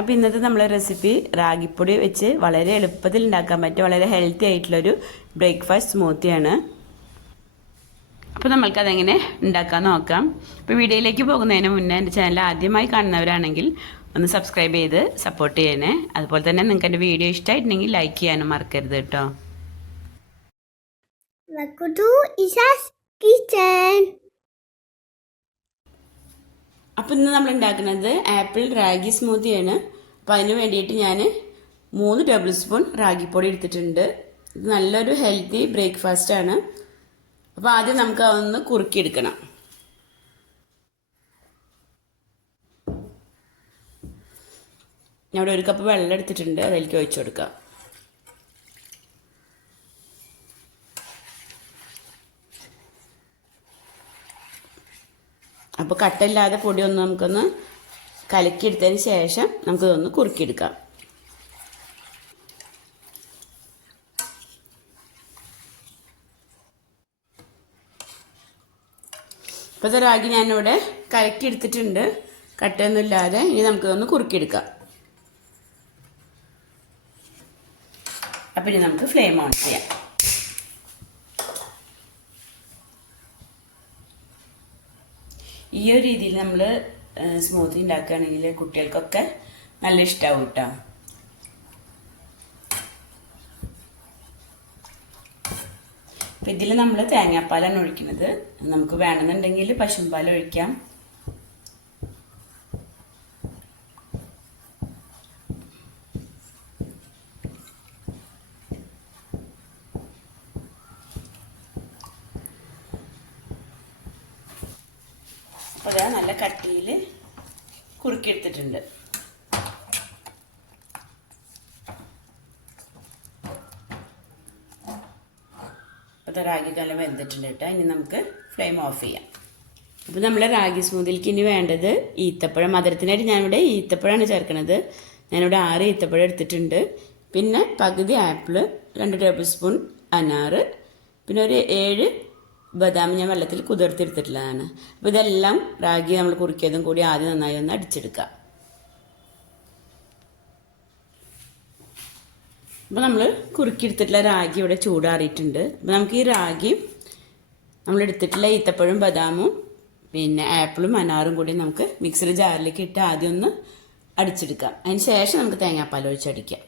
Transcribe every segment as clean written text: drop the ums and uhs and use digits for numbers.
അപ്പോൾ ഇന്നത്തെ നമ്മളെ റെസിപ്പി റാഗിപ്പൊടി വെച്ച് വളരെ എളുപ്പത്തിൽ ഉണ്ടാക്കാൻ പറ്റിയ വളരെ ഹെൽത്തി ആയിട്ടുള്ളൊരു ബ്രേക്ക്ഫാസ്റ്റ് സ്മൂത്തിയാണ്. അപ്പോൾ നമ്മൾക്കതെങ്ങനെ ഉണ്ടാക്കാൻ നോക്കാം. അപ്പോൾ വീഡിയോയിലേക്ക് പോകുന്നതിന് മുന്നേ എൻ്റെ ചാനൽ ആദ്യമായി കാണുന്നവരാണെങ്കിൽ ഒന്ന് സബ്സ്ക്രൈബ് ചെയ്ത് സപ്പോർട്ട് ചെയ്യണേ. അതുപോലെ തന്നെ നിങ്ങൾക്ക് എൻ്റെ വീഡിയോ ഇഷ്ടമായിട്ടുണ്ടെങ്കിൽ ലൈക്ക് ചെയ്യാനും മറക്കരുത് കേട്ടോ. അപ്പോൾ ഇന്ന് നമ്മൾ ഉണ്ടാക്കുന്നത് ആപ്പിൾ റാഗി സ്മൂത്തിയാണ്. അപ്പോൾ അതിന് വേണ്ടിയിട്ട് ഞാൻ 3 ടേബിൾ സ്പൂൺ റാഗിപ്പൊടി എടുത്തിട്ടുണ്ട്. ഇത് നല്ലൊരു ഹെൽത്തി ബ്രേക്ക്ഫാസ്റ്റ് ആണ്. അപ്പോൾ ആദ്യം നമുക്ക് അതൊന്ന് കുറുക്കിയെടുക്കണം. ഞാൻ ഇവിടെ 1 കപ്പ് വെള്ളം എടുത്തിട്ടുണ്ട്, അതിലേക്ക് ഒഴിച്ചു കൊടുക്കാം. അപ്പോൾ കട്ടയില്ലാതെ പൊടിയൊന്ന് നമുക്കൊന്ന് കലക്കിയെടുത്തതിന് ശേഷം നമുക്കിതൊന്ന് കുറുക്കിയെടുക്കാം. അപ്പോൾ ഇത് റാഗി ഞാനിവിടെ കലക്കിയെടുത്തിട്ടുണ്ട്, കട്ടയൊന്നും ഇല്ലാതെ. ഇനി നമുക്കിതൊന്ന് കുറുക്കിയെടുക്കാം. അപ്പോൾ ഇനി നമുക്ക് ഫ്ലെയിം ഓൺ ചെയ്യാം. ഈ ഒരു രീതിയിൽ നമ്മൾ സ്മൂത്തി ഉണ്ടാക്കുകയാണെങ്കിൽ കുട്ടികൾക്കൊക്കെ നല്ല ഇഷ്ടമാവും കേട്ടോ. അപ്പം ഇതിൽ നമ്മൾ തേങ്ങാപ്പാലാണ് ഒഴിക്കുന്നത്. നമുക്ക് വേണമെന്നുണ്ടെങ്കിൽ പശുമ്പാൽ ഒഴിക്കാം. അപ്പോൾ അത് നല്ല കട്ടിയിൽ കുറുക്കിയെടുത്തിട്ടുണ്ട്. അപ്പോൾ റാഗി കലം വെന്തിട്ടുണ്ട് കേട്ടോ. ഇനി നമുക്ക് ഫ്ലെയിം ഓഫ് ചെയ്യാം. അപ്പോൾ നമ്മൾ റാഗി സ്മൂത്തിക്ക് ഇനി വേണ്ടത് ഈത്തപ്പഴം. മധുരത്തിനായിട്ട് ഞാനിവിടെ ഈത്തപ്പഴമാണ് ചേർക്കുന്നത്. ഞാനിവിടെ 6 ഈത്തപ്പഴം എടുത്തിട്ടുണ്ട്. പിന്നെ പകുതി ആപ്പിൾ, 2 ടേബിൾ സ്പൂൺ അനാറ്, പിന്നെ ഒരു 7 ബദാം ഞാൻ വെള്ളത്തിൽ കുതിർത്തെടുത്തിട്ടുള്ളതാണ്. അപ്പോൾ ഇതെല്ലാം റാഗി നമ്മൾ കുറുക്കിയതും കൂടി ആദ്യം നന്നായി ഒന്ന് അടിച്ചെടുക്കാം. അപ്പോൾ നമ്മൾ കുറുക്കിയെടുത്തിട്ടുള്ള റാഗി ഇവിടെ ചൂടാറിയിട്ടുണ്ട്. അപ്പോൾ നമുക്ക് ഈ റാഗി നമ്മളെടുത്തിട്ടുള്ള ഈത്തപ്പഴം, ബദാമും പിന്നെ ആപ്പിളും അനാറും കൂടി നമുക്ക് മിക്സിയുടെ ജാറിലേക്ക് ഇട്ട് ആദ്യം ഒന്ന് അടിച്ചെടുക്കാം. അതിന് ശേഷം നമുക്ക് തേങ്ങാപ്പാൽ ഒഴിച്ചടിക്കാം.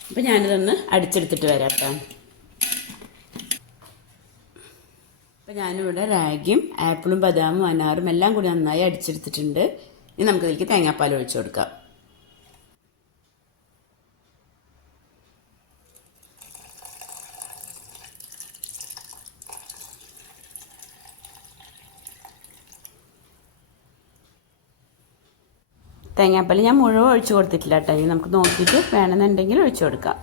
അപ്പോൾ ഞാനിതൊന്ന് അടിച്ചെടുത്തിട്ട് വരാം കേട്ടോ. അപ്പോൾ ഞാനിവിടെ റാഗിയും ആപ്പിളും ബദാമും അനാറും എല്ലാം കൂടി നന്നായി അടിച്ചെടുത്തിട്ടുണ്ട്. ഇനി നമുക്കിതിലേക്ക് തേങ്ങാപ്പാൽ ഒഴിച്ചു കൊടുക്കാം. തേങ്ങാപ്പാൽ ഞാൻ മുഴുവൻ ഒഴിച്ചു കൊടുത്തിട്ടില്ല കേട്ടോ. ഇനി നമുക്ക് നോക്കിയിട്ട് വേണമെന്നുണ്ടെങ്കിൽ ഒഴിച്ചു കൊടുക്കാം.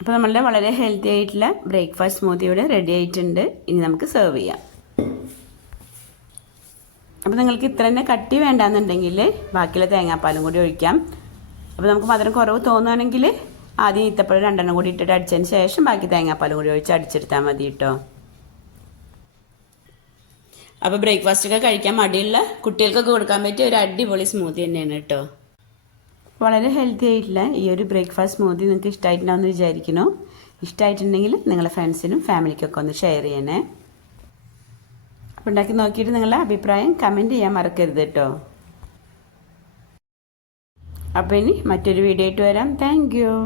അപ്പോൾ നമ്മളുടെ വളരെ ഹെൽത്തി ആയിട്ടുള്ള ബ്രേക്ക്ഫാസ്റ്റ് സ്മൂത്തി ഇവിടെ റെഡി ആയിട്ടുണ്ട്. ഇനി നമുക്ക് സെർവ് ചെയ്യാം. അപ്പോൾ നിങ്ങൾക്ക് ഇത്ര തന്നെ കട്ടി വേണ്ടാന്നുണ്ടെങ്കിൽ ബാക്കിയുള്ള തേങ്ങാപ്പാലും കൂടി ഒഴിക്കാം. അപ്പോൾ നമുക്ക് മധുരം കുറവ് തോന്നുകയാണെങ്കിൽ ആദ്യം ഈത്തപ്പഴം 2 കൂടി ഇട്ടിട്ട് അടിച്ചതിന് ശേഷം ബാക്കി തേങ്ങാപ്പാലും കൂടി ഒഴിച്ച് അടിച്ചെടുത്താൽ മതി കേട്ടോ. അപ്പോൾ ബ്രേക്ക്ഫാസ്റ്റൊക്കെ കഴിക്കാൻ മടിയുള്ള കുട്ടികൾക്കൊക്കെ കൊടുക്കാൻ പറ്റിയ ഒരു അടിപൊളി സ്മൂത്തി തന്നെയാണ് കേട്ടോ. വളരെ ഹെൽത്തി ആയിട്ടുള്ള ഈ ഒരു ബ്രേക്ക്ഫാസ്റ്റ് സ്മൂത്തി നിങ്ങൾക്ക് ഇഷ്ടമായിട്ടുണ്ടാവുമെന്ന് വിചാരിക്കുന്നു. ഇഷ്ടമായിട്ടുണ്ടെങ്കിൽ നിങ്ങളുടെ ഫ്രണ്ട്സിനും ഫാമിലിക്കൊക്കെ ഒന്ന് ഷെയർ ചെയ്യണേ. അപ്പോൾ ഉണ്ടാക്കി നോക്കിയിട്ട് നിങ്ങളുടെ അഭിപ്രായം കമൻറ്റ് ചെയ്യാൻ മറക്കരുത് കേട്ടോ. അപ്പോൾ ഇനി മറ്റൊരു വീഡിയോ ആയിട്ട് വരാം. Thank you.